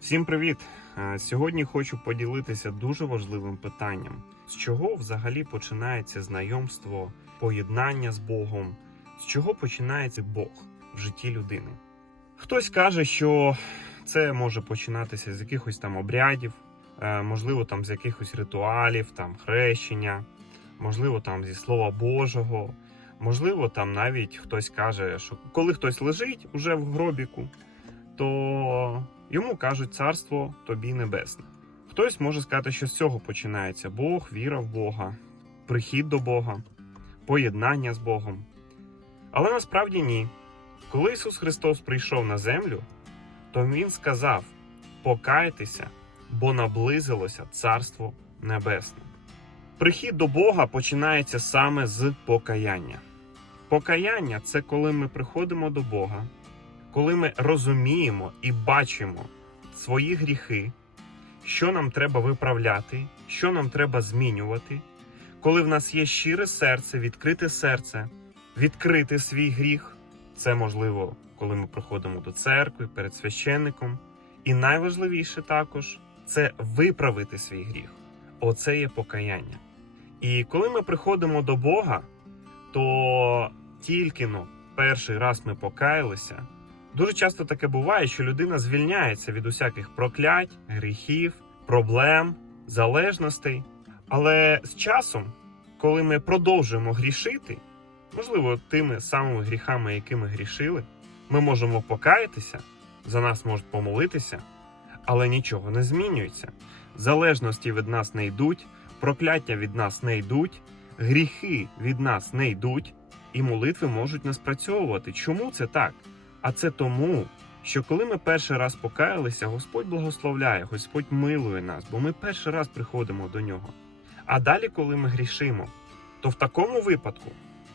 Всім привіт! Е, Сьогодні хочу поділитися дуже важливим питанням: з чого взагалі починається знайомство, поєднання з Богом, з чого починається Бог в житті людини? Хтось каже, що це може починатися з якихось там обрядів, е, можливо, там з якихось ритуалів, там хрещення, можливо, там зі Слова Божого. Можливо, там навіть хтось каже, що коли хтось лежить уже в гробіку, то йому кажуть царство тобі небесне. Хтось може сказати, що з цього починається Бог, віра в Бога, прихід до Бога, поєднання з Богом. Але насправді ні. Коли Ісус Христос прийшов на землю, то Він сказав: покайтеся, бо наблизилося Царство Небесне. Прихід до Бога починається саме з покаяння. Покаяння це коли ми приходимо до Бога, коли ми розуміємо і бачимо свої гріхи, що нам треба виправляти, що нам треба змінювати, коли в нас є щире серце, відкрите серце, відкрити свій гріх. Це можливо, коли ми приходимо до церкви перед священником. І найважливіше також це виправити свій гріх. Оце є покаяння. І коли ми приходимо до Бога, то тільки ну, перший раз ми покаялися. Дуже часто таке буває, що людина звільняється від усяких проклять, гріхів, проблем, залежностей. Але з часом, коли ми продовжуємо грішити, можливо, тими самими гріхами, якими грішили, ми можемо покаятися, за нас можуть помолитися, але нічого не змінюється. Залежності від нас не йдуть, прокляття від нас не йдуть, гріхи від нас не йдуть, і молитви можуть не спрацьовувати. Чому це так? А це тому, що коли ми перший раз покаялися, Господь благословляє, Господь милує нас, бо ми перший раз приходимо до нього. А далі, коли ми грішимо, то в такому випадку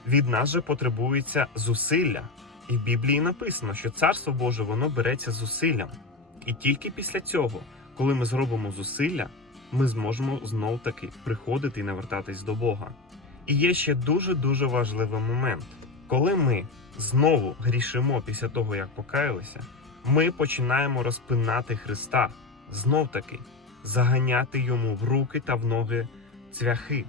від нас же потребується зусилля. І в Біблії написано, що Царство Боже воно береться зусиллям. І тільки після цього, коли ми зробимо зусилля, ми зможемо знов таки приходити і навертатись до Бога. І є ще дуже дуже важливий момент, коли ми знову грішимо після того, як покаялися, ми починаємо розпинати Христа, знов таки заганяти йому в руки та в ноги цвяхи.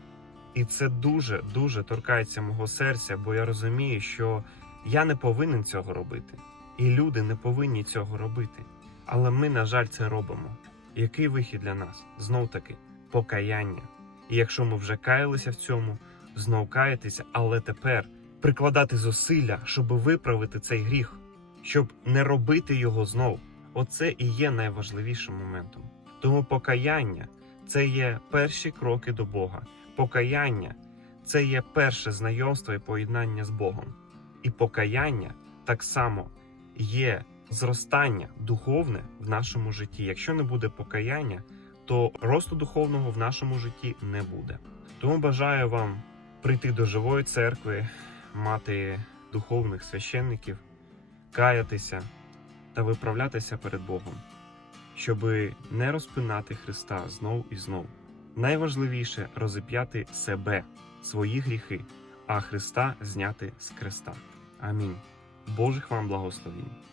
І це дуже дуже торкається мого серця, бо я розумію, що я не повинен цього робити, і люди не повинні цього робити. Але ми, на жаль, це робимо. Який вихід для нас? Знов таки покаяння. І якщо ми вже каялися в цьому, знов каятися, але тепер прикладати зусилля, щоб виправити цей гріх, щоб не робити його знов. Оце і є найважливішим моментом. Тому покаяння це є перші кроки до Бога. Покаяння це є перше знайомство і поєднання з Богом. І покаяння так само є зростання духовне в нашому житті. Якщо не буде покаяння, то росту духовного в нашому житті не буде. Тому бажаю вам прийти до живої церкви, мати духовних священників, каятися та виправлятися перед Богом, щоб не розпинати Христа знов і знов. Найважливіше розіп'яти себе, свої гріхи, а Христа зняти з креста. Амінь. Божих вам благословінь.